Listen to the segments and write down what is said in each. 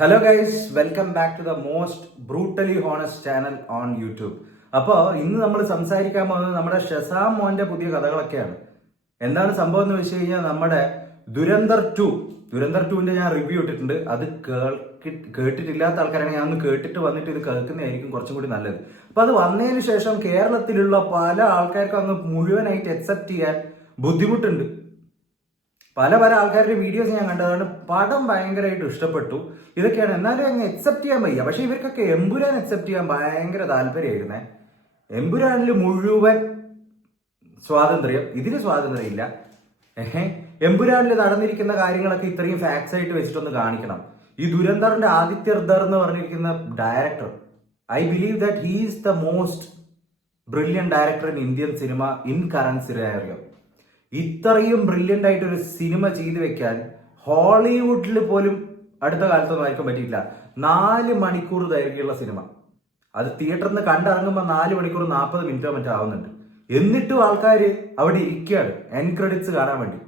Hello guys, welcome back to the most brutally honest channel on YouTube. അപ്പോൾ ഇന്ന് നമ്മൾ സംസാരിക്കാൻ പോകുന്നത് നമ്മുടെ ഷസാം മോന്റെ പുതിയ കഥകളൊക്കെയാണ്. എന്താണ് സംഭവം എന്ന് വെച്ച് കഴിഞ്ഞാൽ നമ്മുടെ ദുരന്തർ 2 ഞാൻ റിവ്യൂ ഇട്ടിട്ടുണ്ട്. അത് കേട്ടിട്ടില്ലാത്ത ആൾക്കാരാണെങ്കിൽ ഞാൻ ഒന്ന് കേട്ടിട്ട് വന്നിട്ട് ഇത് കേൾക്കുന്നതായിരിക്കും കുറച്ചും കൂടി നല്ലത്. അപ്പൊ അത് വന്നതിന് ശേഷം കേരളത്തിലുള്ള പല ആൾക്കാർക്കും അങ്ങ് മുഴുവനായിട്ട് അക്സെപ്റ്റ് ചെയ്യാൻ ബുദ്ധിമുട്ടുണ്ട്. പല ആൾക്കാരുടെ വീഡിയോസ് ഞാൻ കണ്ടതാണ്. പടം ഭയങ്കരമായിട്ട് ഇഷ്ടപ്പെട്ടു, ഇതൊക്കെയാണ്. എന്നാലും അങ്ങ് അക്സെപ്റ്റ് ചെയ്യാൻ വയ്യ. പക്ഷെ ഇവർക്കൊക്കെ എമ്പുരാൻ അക്സെപ്റ്റ് ചെയ്യാൻ ഭയങ്കര താല്പര്യമായിരുന്നേ. എമ്പുരാനിൽ മുഴുവൻ സ്വാതന്ത്ര്യം, ഇതിന് സ്വാതന്ത്ര്യം ഇല്ല. എമ്പുരാനിൽ നടന്നിരിക്കുന്ന കാര്യങ്ങളൊക്കെ ഇത്രയും ഫാക്ട്സ് ആയിട്ട് വെച്ചിട്ടൊന്ന് കാണിക്കണം. ഈ ദുരന്തറിന്റെ ആദിത്യർദർ എന്ന് പറഞ്ഞിരിക്കുന്ന director, I believe that he is the most brilliant director in Indian cinema in current scenario. ഇത്രയും ബ്രില്യൻ്റ് ആയിട്ട് ഒരു സിനിമ ചെയ്തു വെക്കാൻ ഹോളിവുഡിൽ പോലും അടുത്ത കാലത്തൊന്നും ആയിരിക്കാൻ പറ്റിയില്ല. 4 മണിക്കൂർ ദൈർഘ്യമുള്ള സിനിമ, അത് തിയേറ്ററിൽ നിന്ന് കണ്ടിറങ്ങുമ്പോൾ 4 മണിക്കൂർ 40 മിനിറ്റോ മറ്റോ ആവുന്നുണ്ട്. എന്നിട്ടും ആൾക്കാർ അവിടെ ഇരിക്കുകയാണ് എൻഡ് ക്രെഡിറ്റ്സ് കാണാൻ വേണ്ടി.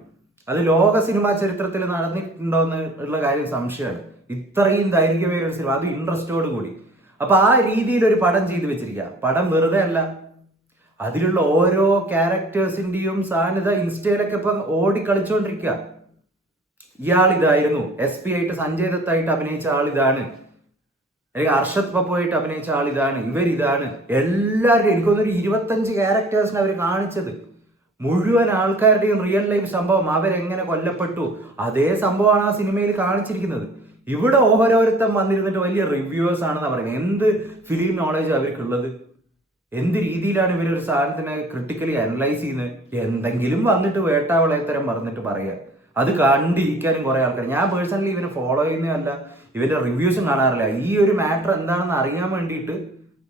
അത് ലോക സിനിമാ ചരിത്രത്തിൽ നടന്നിട്ടുണ്ടോ എന്നുള്ള കാര്യം സംശയമാണ്. ഇത്രയും ദൈർഘ്യമേറിയ ഒരു സിനിമ, അത് ഇൻട്രസ്റ്റോട് കൂടി. അപ്പൊ ആ രീതിയിൽ ഒരു പടം ചെയ്തു വെച്ചിരിക്കുക. പടം വെറുതെ അല്ല, അതിലുള്ള ഓരോ ക്യാരക്ടേഴ്സിന്റെയും സാന്നിധ്യ ഇൻസ്റ്റയിലൊക്കെ ഇപ്പം ഓടിക്കളിച്ചോണ്ടിരിക്കുക. ഇയാൾ ഇതായിരുന്നു, SP ആയിട്ട് സഞ്ജയ് ദത്തായിട്ട് അഭിനയിച്ച ആൾ ഇതാണ്, അല്ലെങ്കിൽ അർഷദ് പപ്പുവായിട്ട് അഭിനയിച്ച ആൾ ഇതാണ്, ഇവരിതാണ്. എല്ലാവരുടെയും എനിക്കൊന്നൊരു 25 ക്യാരക്ടേഴ്സിനെ അവർ കാണിച്ചത്. മുഴുവൻ ആൾക്കാരുടെയും റിയൽ ലൈഫ് സംഭവം, അവരെങ്ങനെ കൊല്ലപ്പെട്ടു, അതേ സംഭവമാണ് ആ സിനിമയിൽ കാണിച്ചിരിക്കുന്നത്. ഇവിടെ ഓരോരുത്തം വന്നിരുന്നിട്ട് വലിയ റിവ്യൂവേഴ്സ് ആണെന്ന് പറയുന്നത്. എന്ത് ഫിലിം നോളജ് അവർക്കുള്ളത്? എന്ത് രീതിയിലാണ് ഇവരൊരു സാധനത്തിനെ ക്രിട്ടിക്കലി അനലൈസ് ചെയ്യുന്നത്? എന്തെങ്കിലും വന്നിട്ട് വേട്ടാവളയത്തരം പറഞ്ഞിട്ട് പറയുക, അത് കണ്ടിരിക്കാനും കുറെ ആൾക്കാർ. ഞാൻ പേഴ്സണലി ഇവനെ ഫോളോ ചെയ്യുന്നതല്ല, ഇവന്റെ റിവ്യൂസും കാണാറില്ല. ഈ ഒരു മാറ്റർ എന്താണെന്ന് അറിയാൻ വേണ്ടിയിട്ട്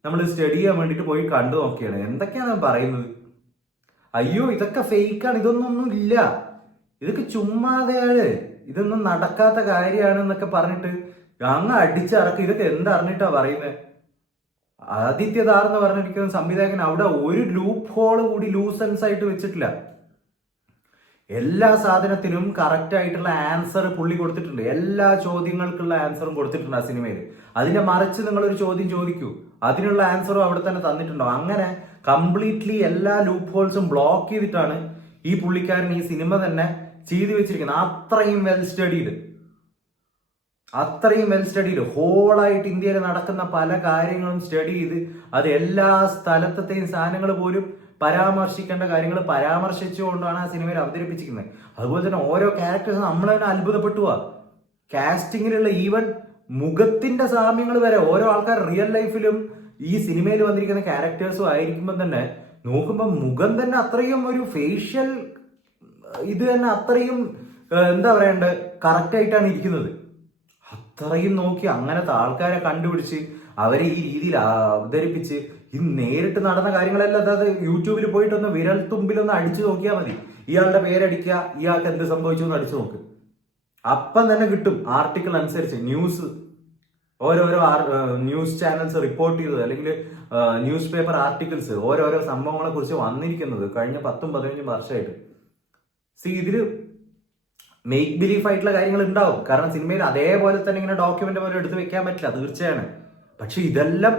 നമ്മൾ സ്റ്റഡി ചെയ്യാൻ വേണ്ടിയിട്ട് പോയി കണ്ടു നോക്കിയാണ് എന്തൊക്കെയാണ് പറയുന്നത്. അയ്യോ ഇതൊക്കെ ഫേക്കാണ്, ഇതൊന്നും ഇല്ല, ഇതൊക്കെ ചുമ്മാതെയാണ്, ഇതൊന്നും നടക്കാത്ത കാര്യമാണ് എന്നൊക്കെ പറഞ്ഞിട്ട് അങ്ങ് അടിച്ചിറക്കി. ഇതൊക്കെ എന്തറിഞ്ഞിട്ടാ പറയുന്നത്? ആദിത്യദാർ എന്ന് പറഞ്ഞിരിക്കുന്ന സംവിധായകൻ അവിടെ ഒരു ലൂപ്പ് ഹോള് കൂടി ലൂസൻസ് ആയിട്ട് വെച്ചിട്ടില്ല. എല്ലാ സാധനത്തിനും കറക്റ്റ് ആയിട്ടുള്ള ആൻസർ പുള്ളി കൊടുത്തിട്ടുണ്ട്. എല്ലാ ചോദ്യങ്ങൾക്കുള്ള ആൻസറും കൊടുത്തിട്ടുണ്ട് ആ സിനിമയിൽ. അതിന്റെ മറിച്ച് നിങ്ങളൊരു ചോദ്യം ചോദിക്കൂ, അതിനുള്ള ആൻസറും അവിടെ തന്നെ തന്നിട്ടുണ്ടാവും. അങ്ങനെ കംപ്ലീറ്റ്ലി എല്ലാ ലൂപ്പ് ഹോൾസും ബ്ലോക്ക് ചെയ്തിട്ടാണ് ഈ പുള്ളിക്കാരൻ ഈ സിനിമ തന്നെ ചെയ്തു വെച്ചിരിക്കുന്നത്. അത്രയും വെൽ സ്റ്റഡീഡ് ഹോളായിട്ട് ഇന്ത്യയിൽ നടക്കുന്ന പല കാര്യങ്ങളും സ്റ്റഡി ചെയ്ത് അത് എല്ലാ സ്ഥലത്തെയും സാധനങ്ങൾ പോലും പരാമർശിക്കേണ്ട കാര്യങ്ങൾ പരാമർശിച്ചുകൊണ്ടാണ് ആ സിനിമയിൽ അവതരിപ്പിച്ചിരിക്കുന്നത്. അതുപോലെ തന്നെ ഓരോ ക്യാരക്ടേഴ്സും നമ്മൾ തന്നെ അത്ഭുതപ്പെട്ടുവാ. കാസ്റ്റിങ്ങിലുള്ള ഈവൻ മുഖത്തിന്റെ സാമ്യങ്ങൾ വരെ ഓരോ ആൾക്കാർ റിയൽ ലൈഫിലും ഈ സിനിമയിൽ വന്നിരിക്കുന്ന ക്യാരക്ടേഴ്സും ആയിരിക്കുമ്പോൾ തന്നെ നോക്കുമ്പോൾ മുഖം തന്നെ അത്രയും ഒരു ഫേഷ്യൽ ഇത് തന്നെ അത്രയും എന്താ പറയണ്ടത്, കറക്റ്റ് ആയിട്ടാണ് ഇരിക്കുന്നത്. അത്രയും നോക്കി അങ്ങനത്തെ ആൾക്കാരെ കണ്ടുപിടിച്ച് അവരെ ഈ രീതിയിൽ അവതരിപ്പിച്ച് ഈ നേരിട്ട് നടന്ന കാര്യങ്ങളെല്ലാം, അതായത് യൂട്യൂബിൽ പോയിട്ടൊന്ന് വിരൽ തുമ്പിലൊന്ന് അടിച്ചു നോക്കിയാൽ മതി. ഇയാളുടെ പേരടിക്കുക, ഇയാൾക്ക് എന്ത് സംഭവിച്ചു എന്ന് അടിച്ചു നോക്ക്, അപ്പം തന്നെ കിട്ടും. ആർട്ടിക്കിൾ അനുസരിച്ച് ഓരോരോ ന്യൂസ് ചാനൽസ് റിപ്പോർട്ട് ചെയ്തത്, അല്ലെങ്കിൽ ന്യൂസ് പേപ്പർ ആർട്ടിക്കിൾസ് ഓരോരോ സംഭവങ്ങളെ കുറിച്ച് വന്നിരിക്കുന്നത് കഴിഞ്ഞ 10-15 വർഷമായിട്ട്. ഇതില് മേക്ക് ബിലീഫ് ആയിട്ടുള്ള കാര്യങ്ങൾ ഉണ്ടാവും. കാരണം സിനിമയിൽ അതേപോലെ തന്നെ ഇങ്ങനെ ഡോക്യുമെന്റ് പോലെ എടുത്ത് വെക്കാൻ പറ്റില്ല, തീർച്ചയാണ്. പക്ഷെ ഇതെല്ലാം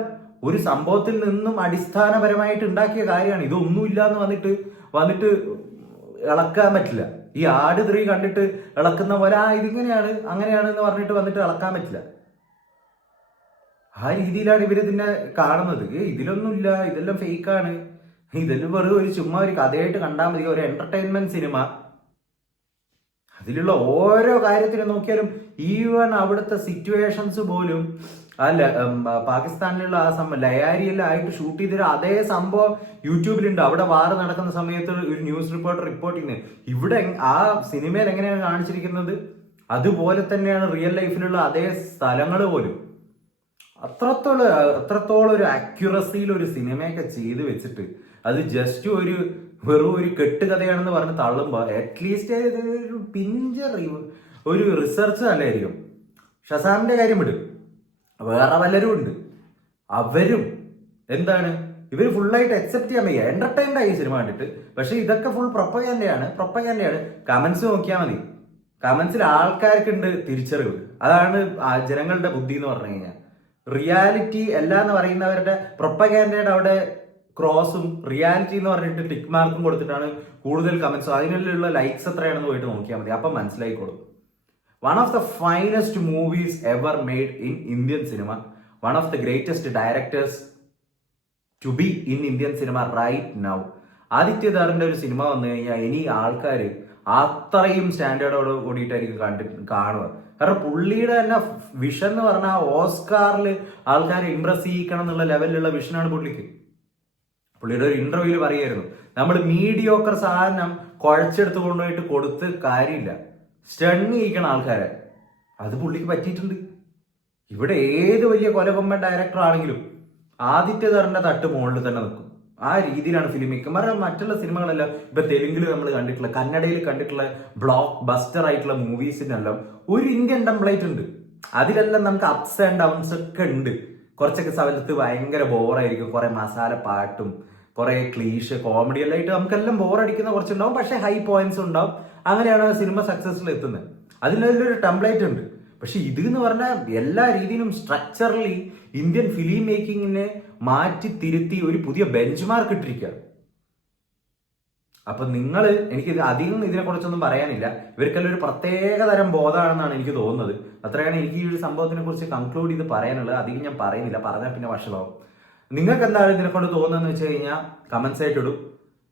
ഒരു സംഭവത്തിൽ നിന്നും അടിസ്ഥാനപരമായിട്ട് ഉണ്ടാക്കിയ കാര്യമാണ്. ഇതൊന്നുമില്ല എന്ന് വന്നിട്ട് ഇളക്കാൻ പറ്റില്ല. ഈ ആട് 3 കണ്ടിട്ട് ഇളക്കുന്ന പോലെ ഇതിങ്ങനെയാണ് അങ്ങനെയാണ് എന്ന് പറഞ്ഞിട്ട് വന്നിട്ട് ഇളക്കാൻ പറ്റില്ല. ആ രീതിയിലാണ് ഇവരിതിനെ കാണുന്നത്. ഇതിലൊന്നുമില്ല, ഇതെല്ലാം ഫേക്കാണ്, ഇതെല്ലാം വെറുതെ ഒരു ചുമ്മാ ഒരു കഥയായിട്ട് കണ്ടാൽ മതി, ഒരു എന്റർടൈൻമെന്റ് സിനിമ. അതിലുള്ള ഓരോ കാര്യത്തിനും നോക്കിയാലും ഈവൻ അവിടുത്തെ സിറ്റുവേഷൻസ് പോലും അല്ല, പാകിസ്ഥാനിലുള്ള ആ സംഭവം ലയാരിയെല്ലാം ആയിട്ട് ഷൂട്ട് ചെയ്തിട്ട് അതേ സംഭവം യൂട്യൂബിലുണ്ട്. അവിടെ വാറ് നടക്കുന്ന സമയത്ത് ഒരു ന്യൂസ് റിപ്പോർട്ടർ റിപ്പോർട്ട് ചെയ്യുന്നത്. ഇവിടെ ആ സിനിമയിൽ എങ്ങനെയാണ് കാണിച്ചിരിക്കുന്നത് അതുപോലെ തന്നെയാണ് റിയൽ ലൈഫിലുള്ള അതേ സ്ഥലങ്ങൾ പോലും. അത്രത്തോളം ഒരു അക്യുറസിയിൽ ഒരു സിനിമയൊക്കെ ചെയ്ത് വെച്ചിട്ട് അത് ജസ്റ്റ് വെറും ഒരു കെട്ടുകഥയാണെന്ന് പറഞ്ഞ് തള്ളുമ്പോ അറ്റ്ലീസ്റ്റ് ഒരു ഒരു റിസർച്ച് നല്ലതായിരിക്കും. ഷസാമിന്റെ കാര്യം വിടും, വേറെ പലരും ഉണ്ട്. അവരും എന്താണ്, ഇവർ ഫുള്ളായിട്ട് അക്സെപ്റ്റ് ചെയ്യാൻ വയ്യ. എന്റർടൈൻഡ് ആയി സിനിമ കണ്ടിട്ട്. പക്ഷെ ഇതൊക്കെ ഫുൾ പ്രൊപ്പഗാൻഡയാണ്. കമന്റ്സ് നോക്കിയാൽ മതി. കമന്റ്സിൽ ആൾക്കാർക്കുണ്ട് തിരിച്ചറിവ്. അതാണ് ജനങ്ങളുടെ ബുദ്ധി എന്ന് പറഞ്ഞു കഴിഞ്ഞാൽ. റിയാലിറ്റി അല്ല എന്ന് പറയുന്നവരുടെ പ്രൊപ്പഗാൻഡയുടെ അവിടെ ക്രോസും റിയാലിറ്റി എന്ന് പറഞ്ഞിട്ട് ടിക്ക് മാർക്കും കൊടുത്തിട്ടാണ് കൂടുതൽ കമന്റ്സും. അതിനുള്ള ലൈക്സ് എത്രയാണെന്ന് പോയിട്ട് നോക്കിയാൽ മതി, അപ്പം മനസ്സിലായിക്കോളും. One of the finest movies ever made in Indian cinema, one of the greatest directors to be in Indian cinema right now. ആദിത്യധാറിന്റെ ഒരു സിനിമ വന്നു കഴിഞ്ഞാൽ ഇനി ആൾക്കാർ അത്രയും സ്റ്റാൻഡേർഡോട് കൂടിയിട്ടായിരിക്കും കാണുക. കാരണം പുള്ളിയുടെ തന്നെ വിഷൻ എന്ന് പറഞ്ഞാൽ ഓസ്കാറിൽ ആൾക്കാരെ ഇംപ്രസ് ചെയ്യിക്കണം എന്നുള്ള ലെവലിലുള്ള വിഷനാണ് പുള്ളിക്ക്. പുള്ളിയുടെ ഒരു ഇന്റർവ്യൂവിൽ പറയായിരുന്നു, നമ്മൾ മീഡിയോക്കർ സാധനം കുഴച്ചെടുത്ത് കൊണ്ടുപോയിട്ട് കൊടുത്ത് കാര്യമില്ല, സ്റ്റൺ ചെയ്യിക്കണം ആൾക്കാരെ. അത് പുള്ളിക്ക് പറ്റിയിട്ടുണ്ട്. ഇവിടെ ഏത് വലിയ കൊലകൊമ്പൻ ഡയറക്ടർ ആണെങ്കിലും ആദിത്യധാറിന്റെ തട്ട് മുകളിൽ തന്നെ നിൽക്കും. ആ രീതിയിലാണ് ഫിലിം മേക്കർ. മറ്റുള്ള സിനിമകളെല്ലാം ഇപ്പൊ തെലുങ്കിൽ നമ്മൾ കണ്ടിട്ടുള്ള, കന്നഡയിൽ കണ്ടിട്ടുള്ള ബ്ലോക്ക് ബസ്റ്റർ ആയിട്ടുള്ള മൂവീസിനെല്ലാം ഒരു ഇന്ത്യൻ ടെംപ്ലേറ്റ് ഉണ്ട്. അതിലെല്ലാം നമുക്ക് അപ്സ് ആൻഡ് ഡൗൺസ് ഒക്കെ ഉണ്ട്. കുറച്ചൊക്കെ സ്ഥലത്ത് ഭയങ്കര ബോറായിരിക്കും, കുറെ മസാല പാട്ടും കുറെ ക്ലീഷ് കോമഡി എല്ലാം ആയിട്ട് നമുക്കെല്ലാം ബോറടിക്കുന്ന കുറച്ചുണ്ടാവും, പക്ഷെ ഹൈ പോയിന്റ്സ് ഉണ്ടാവും. അങ്ങനെയാണ് സിനിമ സക്സസിൽ എത്തുന്നത്. അതിനെല്ലാം ഒരു ടെംപ്ലേറ്റ് ഉണ്ട്. പക്ഷെ ഇത് എന്ന് പറഞ്ഞാൽ എല്ലാ രീതിയിലും സ്ട്രക്ചറലി ഇന്ത്യൻ ഫിലിം മേക്കിങ്ങിനെ മാറ്റി തിരുത്തി ഒരു പുതിയ ബെഞ്ച് മാർക്ക് ഇട്ടിരിക്കുക. അപ്പൊ നിങ്ങൾ, എനിക്ക് അധികം ഇതിനെ കുറിച്ചൊന്നും പറയാനില്ല. ഇവർക്കെല്ലാം ഒരു പ്രത്യേക തരം ബോധമാണെന്നാണ് എനിക്ക് തോന്നുന്നത്. അത്രയാണ് എനിക്ക് ഈ ഒരു സംഭവത്തിനെ കുറിച്ച് കൺക്ലൂഡ് ചെയ്ത് പറയാനുള്ളത്. അധികം ഞാൻ പറയുന്നില്ല, പറഞ്ഞാൽ പിന്നെ വഷളാവും. നിങ്ങൾക്ക് എന്താണ് ഇതിനെ കൊണ്ട് തോന്നുന്നതെന്ന് വെച്ച് കഴിഞ്ഞാൽ കമന്റ്സ് ആയിട്ട് ഇടും.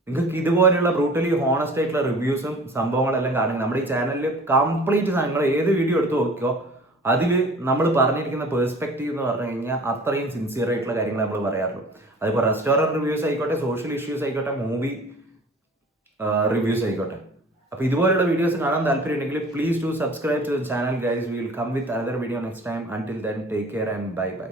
നിങ്ങൾക്ക് ഇതുപോലെയുള്ള ബ്രൂട്ടലി ഹോണസ്റ്റ് ആയിട്ടുള്ള റിവ്യൂസും സംഭവങ്ങളെല്ലാം കാണുക. നമ്മുടെ ഈ ചാനലിൽ കംപ്ലീറ്റ് നിങ്ങൾ ഏത് വീഡിയോ എടുത്ത് നോക്കിയോ അതിൽ നമ്മൾ പറഞ്ഞിരിക്കുന്ന പേഴ്സ്പെക്റ്റീവ് എന്ന് പറഞ്ഞു കഴിഞ്ഞാൽ അത്രയും സിൻസിയർ ആയിട്ടുള്ള കാര്യങ്ങൾ നമ്മൾ പറയാറുള്ളൂ. അതിപ്പോൾ റെസ്റ്റോറൻറ്റ് റിവ്യൂസ് ആയിക്കോട്ടെ, സോഷ്യൽ ഇഷ്യൂസ് ആയിക്കോട്ടെ, മൂവി റിവ്യൂസ് ആയിക്കോട്ടെ. അപ്പോൾ ഇതുപോലുള്ള വീഡിയോസ് കാണാൻ താല്പര്യം ഉണ്ടെങ്കിൽ please do subscribe to the channel guys. We will come with another video next time. Until then take care and bye by.